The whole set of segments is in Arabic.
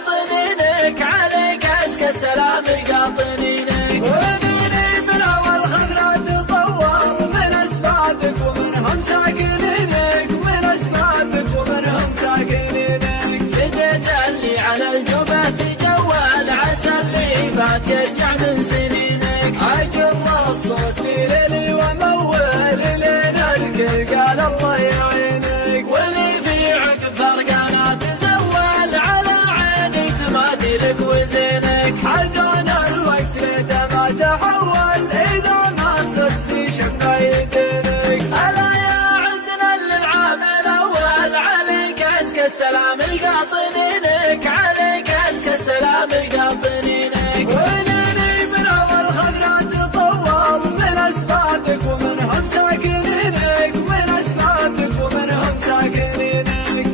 القاطنينك عليك أزكى السلام القاطنينك. ونيني من أول خضرة تطول من أسبابك ومنهم ساكنينك، من أسبابك ومنهم ساكنينك. فديت اللي على الجبهة تجول عسى اللي فات يرجع من سنينك. عجل الصوت في ليلي ومول لين الكل قال الله يعينك. واللي في عقب فرقانا تزول على عيني تمادي لك وزينك. حدانا الوقت ليته ما تحول إذا ما صرت في شمع يدينك. ألا يا عندنا للعام الأول عليك أزكى السلام القاطنينك، عليك أزكى السلام القاطنينك. ونيني من أول خضرة تطول من أسبابك ومنهم ساكنينك، من أسبابك ومنهم ساكنينك.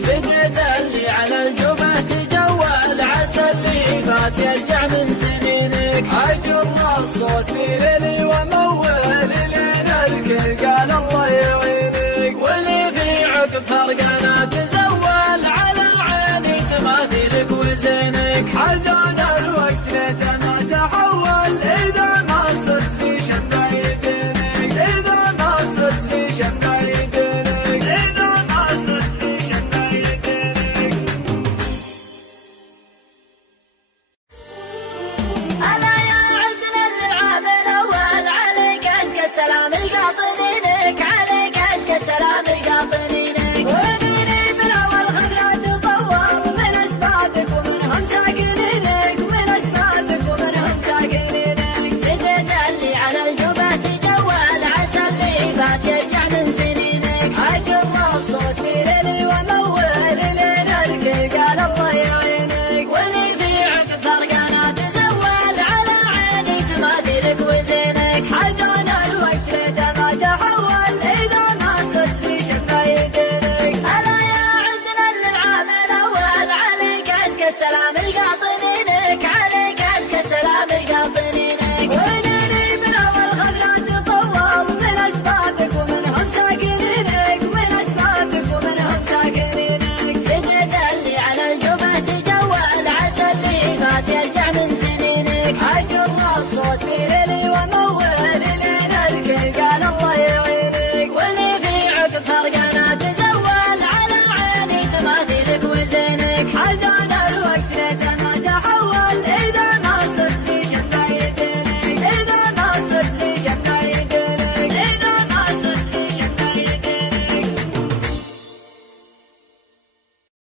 فديت اللي على الجبهة تجول عسى اللي فات يرجع من سنينك. عجل الصوت في ليلي ومول لين الكل قال الله يعينك. واللي في عقب فرقانا تزول على عيني تماثيلك وزينك.